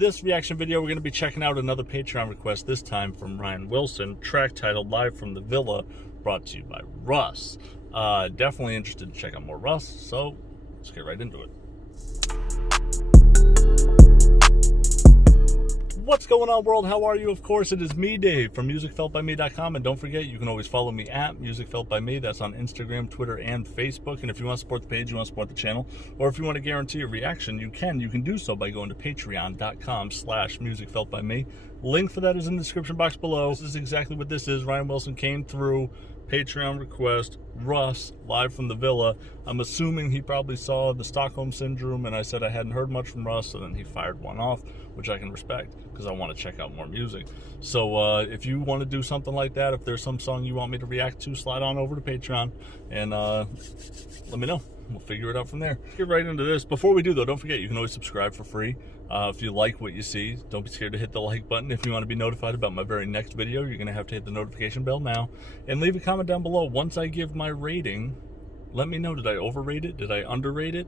this reaction video, we're going to be checking out another Patreon request, this time from Ryan Wilson, track titled Live from the Villa, brought to you by Russ. Definitely interested to check out more Russ, so let's get right into it. What's going on, world? How are you? Of course, it is me, Dave, from musicfeltbyme.com, and don't forget, you can always follow me at musicfeltbyme. That's on Instagram, Twitter, and Facebook. And if you want to support the page, you want to support the channel, or if you want to guarantee a reaction, you can do so by going to patreon.com/musicfeltbyme. Link for that is in the description box below. This is exactly what this is. Ryan Wilson came through, Patreon request, Russ, live from the Villa. I'm assuming he probably saw the Stockholm Syndrome, and I said I hadn't heard much from Russ, and then he fired one off, which I can respect, because I want to check out more music. So if you want to do something like that, if there's some song you want me to react to, slide on over to Patreon, and let me know. We'll figure it out from there. Let's get right into this. Before we do, though, don't forget, you can always subscribe for free. If you like what you see, don't be scared to hit the like button. If you want to be notified about my very next video, you're going to have to hit the notification bell now. And leave a comment down below. Once I give my rating, let me know, did I overrate it? Did I underrate it?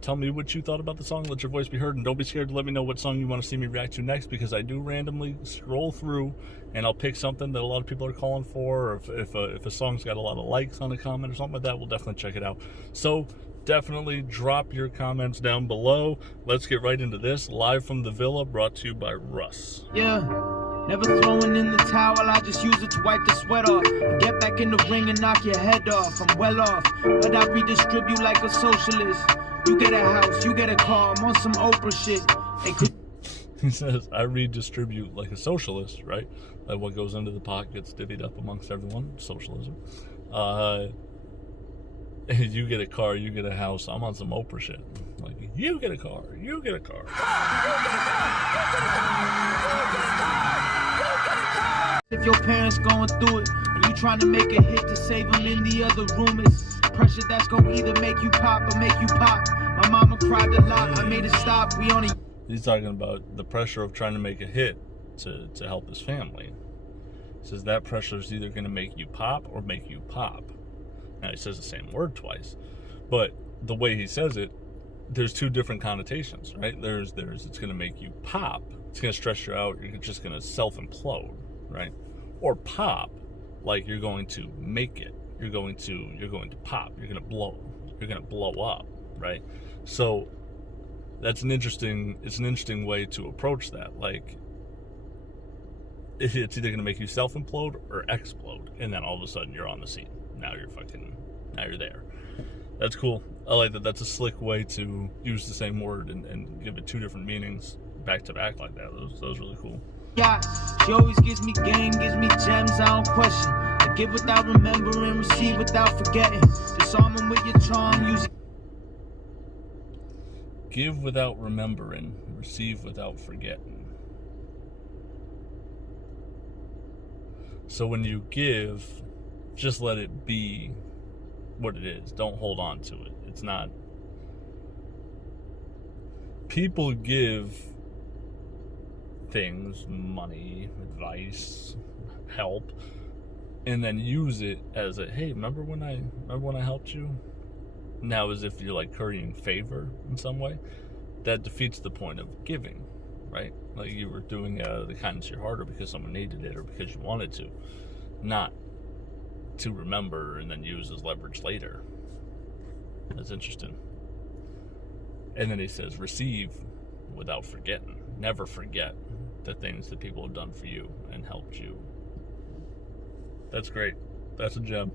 Tell me what you thought about the song. Let your voice be heard. And don't be scared to let me know what song you want to see me react to next, because I do randomly scroll through and I'll pick something that a lot of people are calling for. Or if a song's got a lot of likes on a comment or something like that, we'll definitely check it out. So definitely drop your comments down below. Let's get right into this. Live from the Villa, brought to you by Russ. Yeah, never throwing in the towel, I just use it to wipe the sweat off. Get back in the ring and knock your head off. I'm well off, but I redistribute like a socialist. You get a house, you get a car, I'm on some Oprah shit. He says, I redistribute like a socialist, right? Like what goes into the pot gets divvied up amongst everyone. Socialism. You get a car, you get a house. I'm on some Oprah shit. Like, you get a car, you get a car. If your parents going through it and you trying to make a hit to save them in the other room, it's pressure that's gonna either make you pop or make you pop. My mama cried a lot, I made it stop. We only. He's talking about the pressure of trying to make a hit to help his family. He says that pressure is either going to make you pop or make you pop. Now, he says the same word twice, but the way he says it, there's two different connotations, right? There's it's going to make you pop. It's going to stress you out. You're just going to self-implode, right? Or pop, like you're going to make it. You're going to pop. You're going to blow. You're going to blow up, right? So it's an interesting way to approach that. Like, it's either going to make you self-implode or explode, and then all of a sudden you're on the scene. Now you're there. That's cool. I like that. That's a slick way to use the same word and give it two different meanings back to back like that. That was really cool. Yeah, she always gives me game, gives me gems, I don't question. I give without remembering, receive without forgetting. Disarm them with your charm, use. Give without remembering, receive without forgetting. So when you give, just let it be what it is. Don't hold on to it. It's not. People give things, money, advice, help, and then use it as a, hey, remember when I helped you? Now, as if you're like currying favor in some way. That defeats the point of giving, right? Like you were doing the kindness of your heart, or because someone needed it, or because you wanted to, not to remember and then use as leverage later. That's interesting. And then he says, receive without forgetting. Never forget the things that people have done for you and helped you. That's great. That's a gem.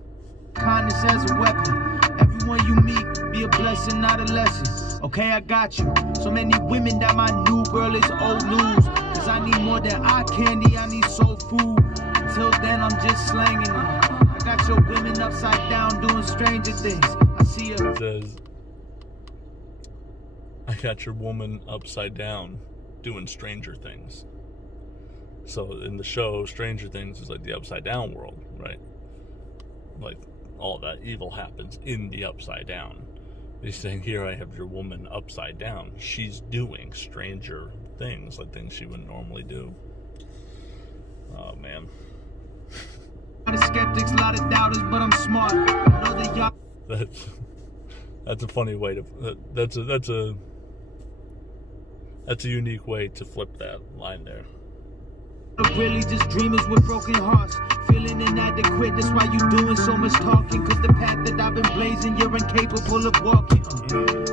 Kindness as a weapon. Everyone you meet, be a blessing, not a lesson. Okay, I got you. So many women that my new girl is old news. Cause I need more than eye candy, I need soul food. Until then, I'm just slanging them. I got your women upside down doing stranger things. I see her. It says, I got your woman upside down doing stranger things. So in the show, Stranger Things is like the upside down world, right? Like all that evil happens in the upside down. He's saying, here I have your woman upside down. She's doing stranger things, like things she wouldn't normally do. Oh, man. A lot of skeptics, a lot of doubters, but I'm smart. I know that y'all. That's a funny way to. That's That's a unique way to flip that line there. Really just dreamers with broken hearts, feeling inadequate. That's why you doing so much talking, cause the path that I've been blazing, you're incapable of walking.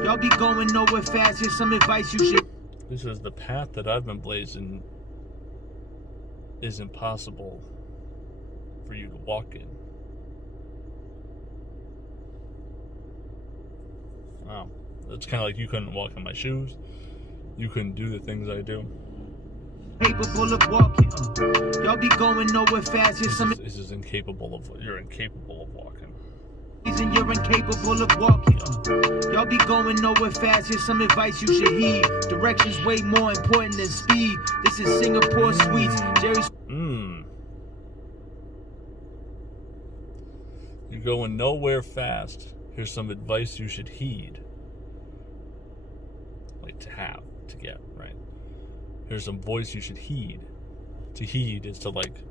Y'all be going nowhere fast. Here's some advice you should. This is the path that I've been blazing is impossible for you to walk in. Wow. It's kind of like you couldn't walk in my shoes. You couldn't do the things I do. Capable of walking. Y'all be going nowhere fast. Here's some. This is incapable of. You're incapable of walking. You're incapable of walking. Y'all be going nowhere fast. Here's some advice you should heed. Direction's way more important than speed. This is Singapore Sweets. Jerry's. You're going nowhere fast. Here's some advice you should heed. Like to have, to get, right? Here's some voice you should heed. To heed is to like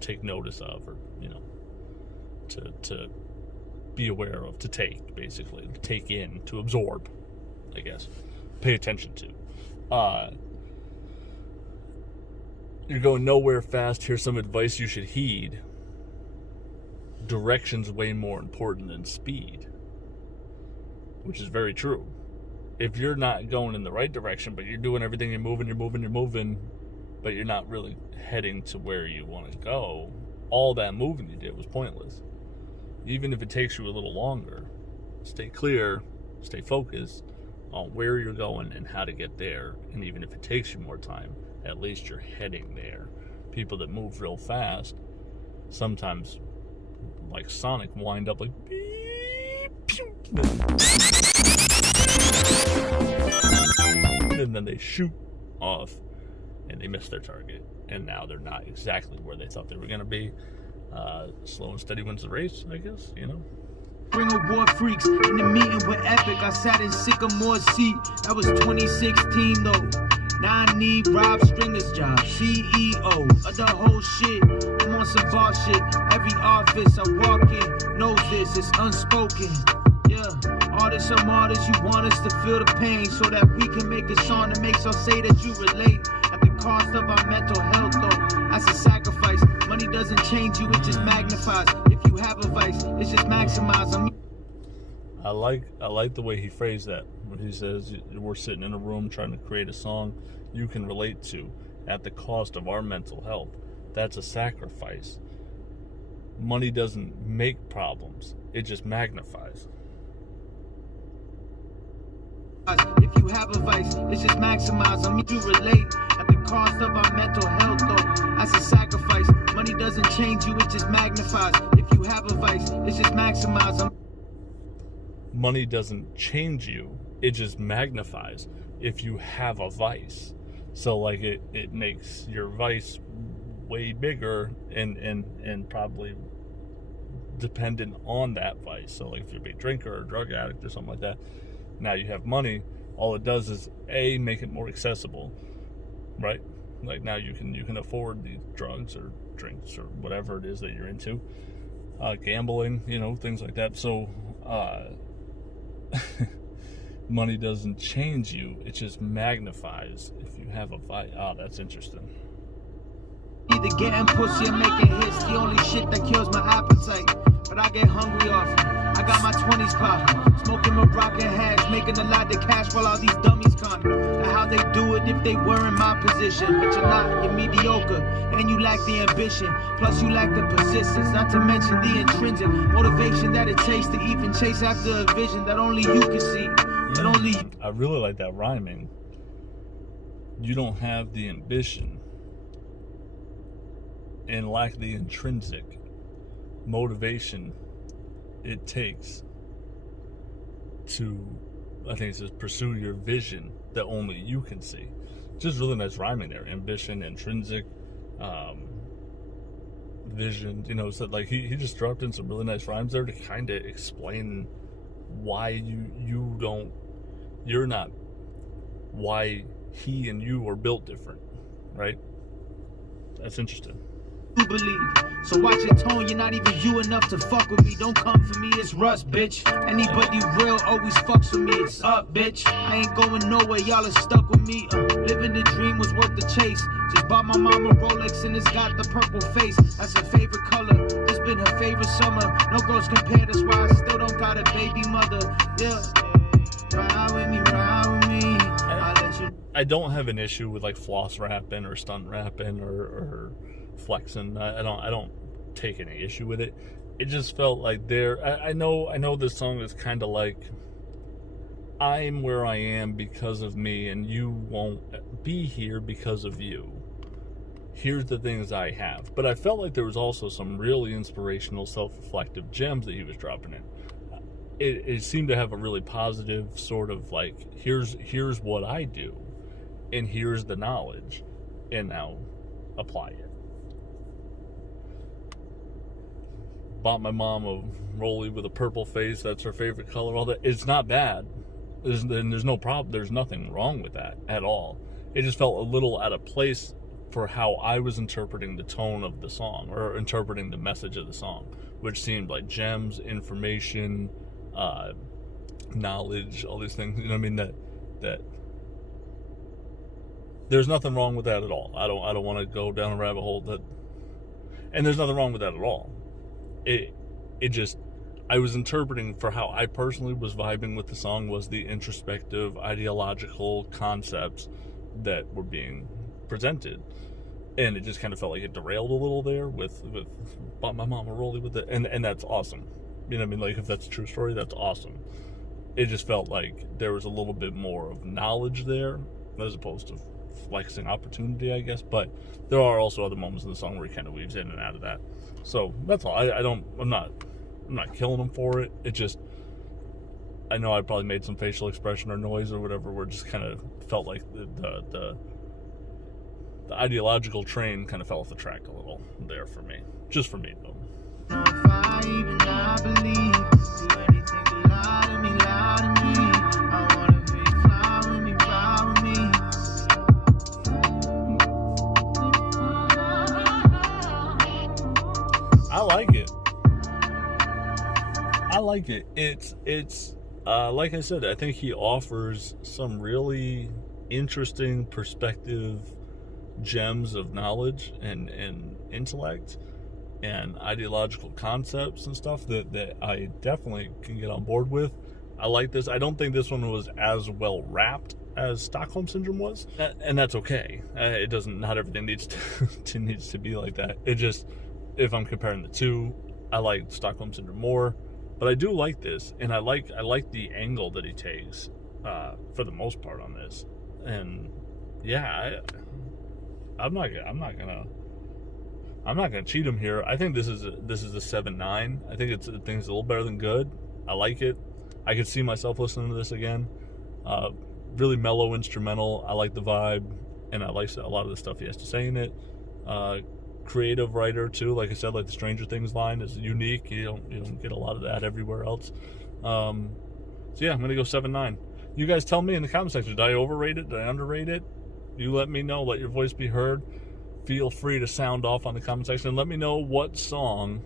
take notice of, or to be aware of, to take, basically. To take in, to absorb, I guess. Pay attention to. You're going nowhere fast. Here's some advice you should heed. Direction's way more important than speed. Which is very true. If you're not going in the right direction, but you're doing everything, you're moving, but you're not really heading to where you want to go, all that moving you did was pointless. Even if it takes you a little longer, stay clear, stay focused on where you're going and how to get there. And even if it takes you more time, at least you're heading there. People that move real fast, sometimes, like Sonic, wind up like beep, pew, and then they shoot off and they miss their target, and now they're not exactly where they thought they were going to be. Slow and steady wins the race, I guess, Bring award freaks in the meeting with Epic. I sat in Sycamore's seat. That was 2016 though. Now I need Rob Stringer's job, CEO of the whole shit. I'm on some boss shit. Every office I walk in knows this. It's unspoken. Yeah, artists are martyrs. You want us to feel the pain so that we can make a song that makes us say that you relate. At the cost of our mental health, though, that's a sacrifice. Money doesn't change you; it just magnifies. If you have a vice, it's just maximize. I like the way he phrased that. When he says we're sitting in a room trying to create a song you can relate to at the cost of our mental health. That's a sacrifice. Money doesn't make problems; it just magnifies. If you have a vice, it's just maximize. I mean, you relate at the cost of our mental health, though. That's a sacrifice. Money doesn't change you, it just magnifies. If you have a vice, it's just maximize. Money doesn't change you, it just magnifies if you have a vice. So like it makes your vice way bigger and probably dependent on that vice. So like if you're a big drinker or a drug addict or something like that, now you have money, all it does is make it more accessible, right? Like now you can afford these drugs or drinks or whatever it is that you're into, gambling, things like that. So money doesn't change you, it just magnifies if you have a vice. That's interesting. Either getting pussy or making hits, the only shit that kills my appetite. But I get hungry often. I got my 20s poppin', smoking Moroccan hash, making a lot of cash while all these dummies con. Now how they do it if they were in my position? But you're not, you're mediocre, and you lack the ambition. Plus you lack the persistence, not to mention the intrinsic motivation that it takes to even chase after a vision that only you can see. That only you. I really like that rhyming. You don't have the ambition and lack the intrinsic motivation it takes to, I think it says, pursue your vision that only you can see. Just really nice rhyming there. Ambition, intrinsic, vision. So like he just dropped in some really nice rhymes there to kind of explain why you're not, why he and you are built different, right? That's interesting. you believe. So watch your tone, you're not even you enough to fuck with me. Don't come for me, it's Russ, bitch. Anybody real always fucks with me, it's up, bitch. I ain't going nowhere, y'all are stuck with me. Living the dream was worth the chase. Just bought my mama Rolex and it's got the purple face. That's her favorite color, this been her favorite summer. No girls compare, that's why I still don't got a baby mother. Yeah, ride with me, ride with me. I'll let you. I don't have an issue with like floss rapping or stunt rapping or flexing. I don't take any issue with it. It just felt like I know this song is kind of like, I'm where I am because of me and you won't be here because of you. Here's the things I have. But I felt like there was also some really inspirational, self-reflective gems that he was dropping in. It seemed to have a really positive sort of like, here's what I do and here's the knowledge and now apply it. Bought my mom a Rollie with a purple face. That's her favorite color. All that. It's not bad. There's no problem. There's nothing wrong with that at all. It just felt a little out of place for how I was interpreting the tone of the song or interpreting the message of the song, which seemed like gems, information, knowledge, all these things. You know what I mean? That there's nothing wrong with that at all. I don't want to go down a rabbit hole and there's nothing wrong with that at all. It just, I was interpreting for how I personally was vibing with the song was the introspective ideological concepts that were being presented, and it just kind of felt like it derailed a little there with bought my mom a Rollie with it, and that's awesome. You know what I mean? Like, if that's a true story, that's awesome. It just felt like there was a little bit more of knowledge there as opposed to flexing opportunity, I guess. But there are also other moments in the song where he kind of weaves in and out of that. So that's all. I'm not killing him for it. It just, I know I probably made some facial expression or noise or whatever where it just kind of felt like the ideological train kind of fell off the track a little there for me. Just for me, though. If I even not believe, do anything to lie to me, lie to me. I wanna be fly with me, fly with me. I like it. I like it. It's like I said, I think he offers some really interesting perspective gems of knowledge and intellect and ideological concepts and stuff that I definitely can get on board with. I like this. I don't think this one was as well wrapped as Stockholm Syndrome was, and that's okay. It doesn't. Not everything needs to be like that. It just, if I'm comparing the two, I like Stockholm Syndrome more, but I do like this, and I like the angle that he takes for the most part on this, and yeah, I'm not gonna cheat him here. I think this is a 7.9. I think it's a little better than good. I like it. I could see myself listening to this again. Really mellow instrumental. I like the vibe, and I like a lot of the stuff he has to say in it. Creative writer too. Like I said, like the Stranger Things line is unique. You don't get a lot of that everywhere else. So yeah, I'm gonna go 7.9. You guys tell me in the comment section. Did I overrate it? Did I underrate it? You let me know. Let your voice be heard. Feel free to sound off on the comment section and let me know what song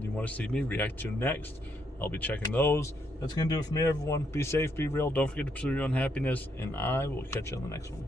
you want to see me react to next. I'll be checking those. That's going to do it for me, everyone. Be safe, be real. Don't forget to pursue your own happiness, and I will catch you on the next one.